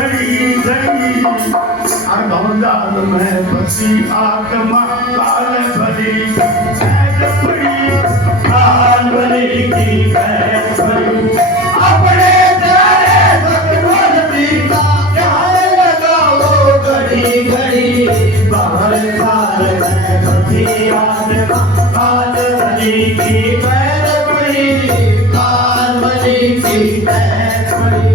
घड़ी घड़ी अगौदार में बसी आत्मा काल भरी कैद पड़ी काल भरी की कैद पड़ी अपने प्यारे भगवान पीता ध्यान लगाओ घड़ी घड़ी बाहर काल में बसी आत्मा काल भरी की कैद पड़ी काल भरी की कैद पड़ी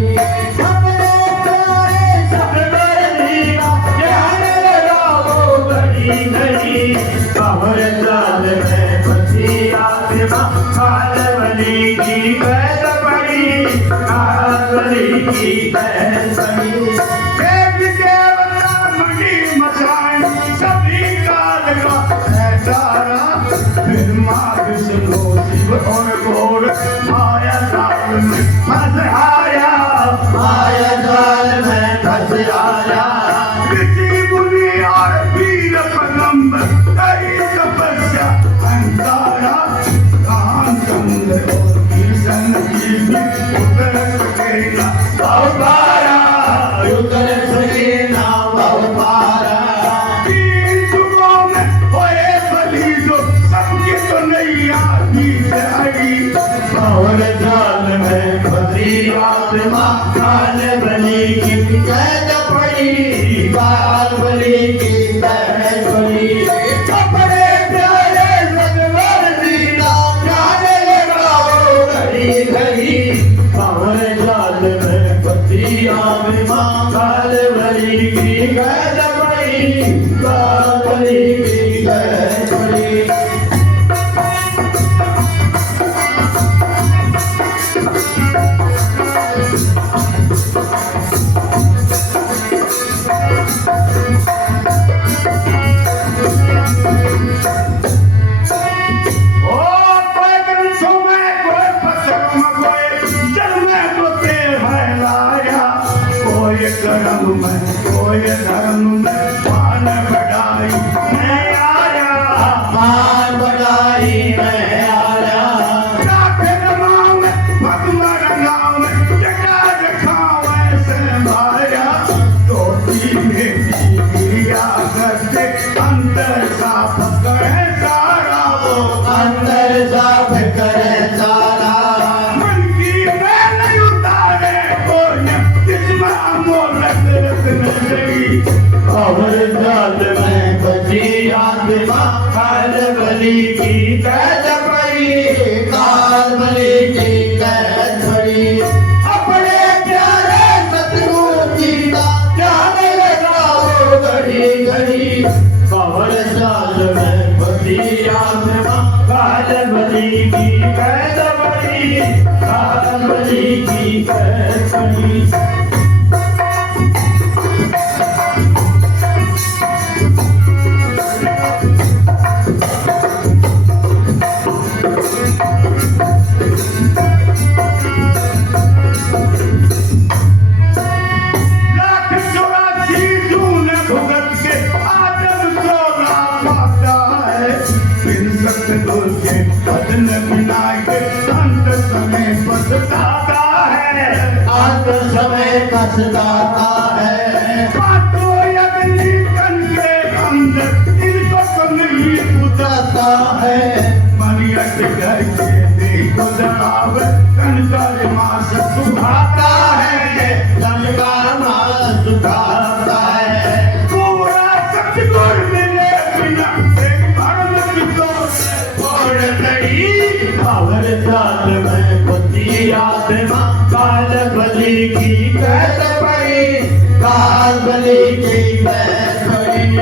कमर जाल में फंसी आत्मा कालवली की कैद पड़ी कालवली की कैद पड़ी देव देवता मणि मचाएं सभी काल का है तारा फिर माँ विष्णु शिव और घोर माया जाल में फंस आया माया जाल में फंस आया ऋषि मुनि और वीर पैगंबर कई तपस्या अंतारा राम चंद्र और कृष्ण की भी उतर सकेगा बहुपारा उतर सकेगा बहुपारा तीन युगों में होए बलि जो सबकी तो नहीं आती आई और जाल में फंसी आत्मा काल बलि की कैद पड़ी काल बलि की कैद पड़ी अपने प्यारे भगवान सीता जाने लगाओ घड़ी घड़ी कमर जाल में फंसी आत्मा काल बलि की कैद पड़ी काल बलि की कैद पड़ी कर्म में कोई धर्म में मान बढ़ाई मैं आया मान बढ़ाई मैं आया गाँव में भगवान गाँव में जटा रखाओ ऐसे माया तो मेरी क्रिया करते अंदर साफ करे सारा वो अंदर साफ करे सारा कमर जाल में फंसी आत्मा काल बलि की कैद पड़ी काल बलि की कैद पड़ी अपने प्यारे सतगुरु सीता जाने लगाओ घड़ी घड़ी कमर जाल में फंसी आत्मा काल बलि की कैद पड़ी काल बलि की कैद पड़ी बदन बिनाए अंत समय पछताता है अंत समय पछताता है बातों अगली कन के अंदर इनको तो नहीं उतरता है मनियत करके देखो जनाब कंकर मास सुखाता है कंकर मास सुखाता है पूरा सतगुर मिले बिना काल जाल में फंसी आत्मा काल बलि की कैद पड़ी काल बलि की कैद पड़ी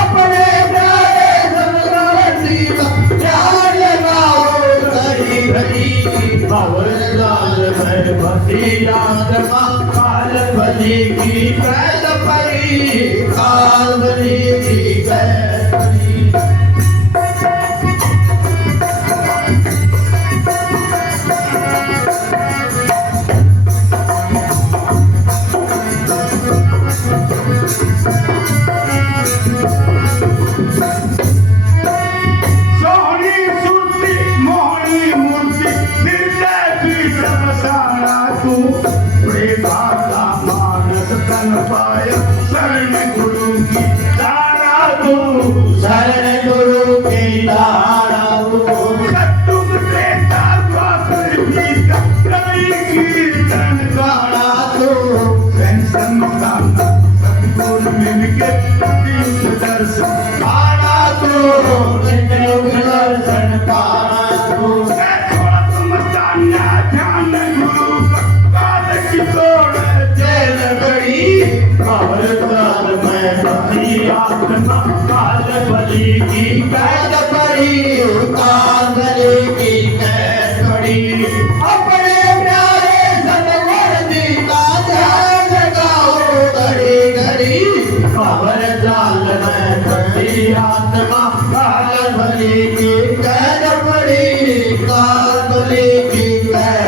अपने प्यारे भगवान सीता ध्यान लगाओ घड़ी घड़ी काल जाल में फंसी आत्मा काल बलि की कैद पड़ी काल बलि की कैद पड़ी शरण गुरु की तारा तुम बेटा कीर्तन गाना तो सतगुरु मिलके दर्शन पाना तो दर्शन पाना तो तुम जाना ध्यान गुरु काल की तोड़ जेल बड़ी और काल में बड़ी आत्मा काल बलि की कैद पड़ी काल बलि की कैद पड़ी अपने प्यारे सतगुर जी का ध्यान लगाओ घड़ी घड़ी खबर जाल में बड़ी आत्मा काल बलि की कैद पड़ी काल बलि की कैद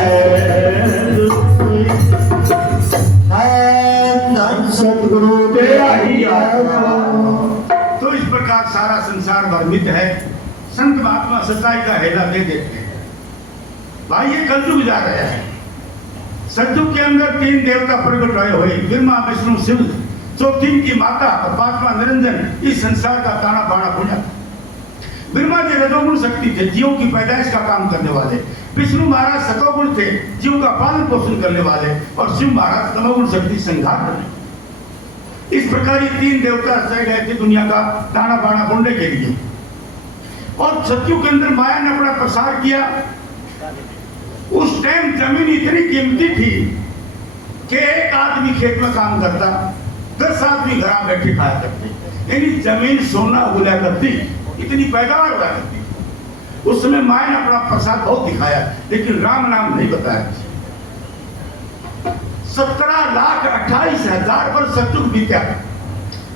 सतगुरु तेरा ही तो इस प्रकार सारा संसार भ्रमित है। संत महात्मा सच्चाई का हेला दे देते हैं। भाई ये कलयुग जा रहा है। सतयुग के अंदर 3 देवता प्रकट हुए, ब्रह्मा विष्णु शिव, चौथी की माता और 5वां निरंजन इस संसार का ताना बाना बुना। ब्रह्मा जी रजोगुण शक्ति थे, जीवों की पैदाइश का काम करने वाले। विष्णु महाराज सतोगुण थे, जीव का पालन पोषण करने वाले। और शिव महाराज तमोगुण शक्ति संहार करने। इस प्रकार ये 3 देवता रचाए गए थे दुनिया का ताना बाना बुनने के लिए। और सतयुग के अंदर माया ने अपना प्रसार किया। उस टाइम जमीन इतनी कीमती थी कि एक आदमी खेत में काम करता, 10 आदमी घर बैठे खाया करते। यानी जमीन सोना उगला करती, इतनी पैदावार हुआ करती। उस समय माया ने अपना प्रसाद बहुत दिखाया, लेकिन राम नाम नहीं बताया। 17,28,000 वर्ष सतयुग बीता।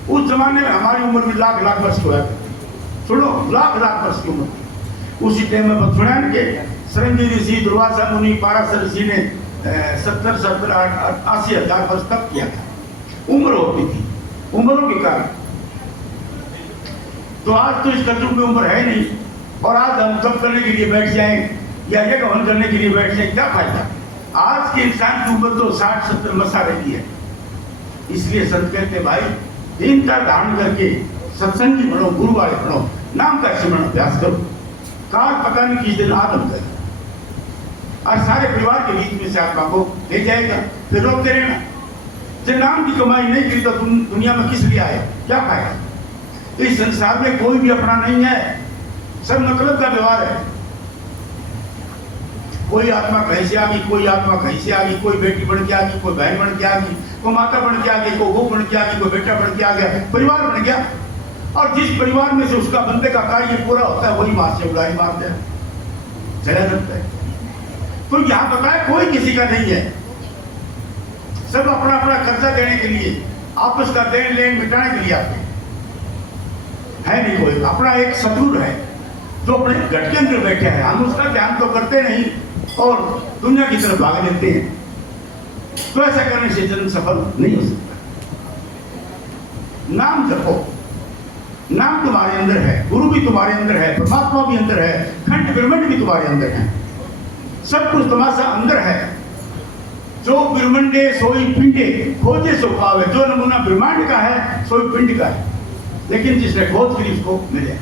उस जमाने में हमारी उम्र भी लाख वर्ष हुआ। सुनो, लाख वर्ष की उम्र। उसी टाइम में सुना के सरंगी ऋषि, दुर्वासा मुनि, पाराशर ऋषि ने 70-80,000 वर्ष तक किया था। उम्र होती थी, उम्रों के कारण। तो आज तो इस कलयुग में उम्र है नहीं, और आज हम सब करने के लिए बैठ जाएं या ये गमन करने के लिए बैठ जाएं, क्या फायदा। आज के इंसान की उम्र तो 60-70 मसा रहती है। इसलिए संत कहते भाई दीनता धारण करके सत्संगी बनो, गुरु वाले बनो, नाम का स्मरण अभ्यास करो। काल पता नहीं किस दिन आदम कर और सारे परिवार के बीच में से आत्मा को ले जाएगा, फिर रोकते रहना। जब नाम की कमाई नहीं की तो तुम दुनिया में किस लिए आए, क्या फायदा। इस संसार में कोई भी अपना नहीं है, सब मतलब का व्यवहार है। कोई आत्मा कहीं से आ गई, कोई आत्मा कहीं से आ गई, कोई बेटी बन के आ गई, कोई बहन बन के आ गई, कोई माता बन के आ गई, कोई बहू बन के आ गई, कोई बेटा बन के आ गया, परिवार बन गया। और जिस परिवार में से उसका बंदे का कार्य पूरा होता है वही मां से उड़ाई मारते हैं, चला जाता है। तो यहाँ बताया कोई किसी का नहीं है, सब अपना अपना खर्चा देने के लिए, आपस का देन लेन मिटाने के लिए आते है। नहीं कोई अपना एक सतगुर है जो अपने घट के अंदर बैठे हैं। हम उसका ध्यान तो करते नहीं और दुनिया की तरफ भाग लेते हैं। तो ऐसा करने से जन्म सफल नहीं हो सकता। नाम जपो, नाम तुम्हारे अंदर है, गुरु भी तुम्हारे अंदर है, परमात्मा भी अंदर है, खंड ब्रह्मांड भी तुम्हारे अंदर है, सब कुछ तुम्हारा अंदर है। जो ब्रह्मंडे सोई पिंडे खोजे सो पावे। जो नमूना ब्रह्मांड का है सोई पिंड का है, लेकिन जिसने खोज करी उसको मिले।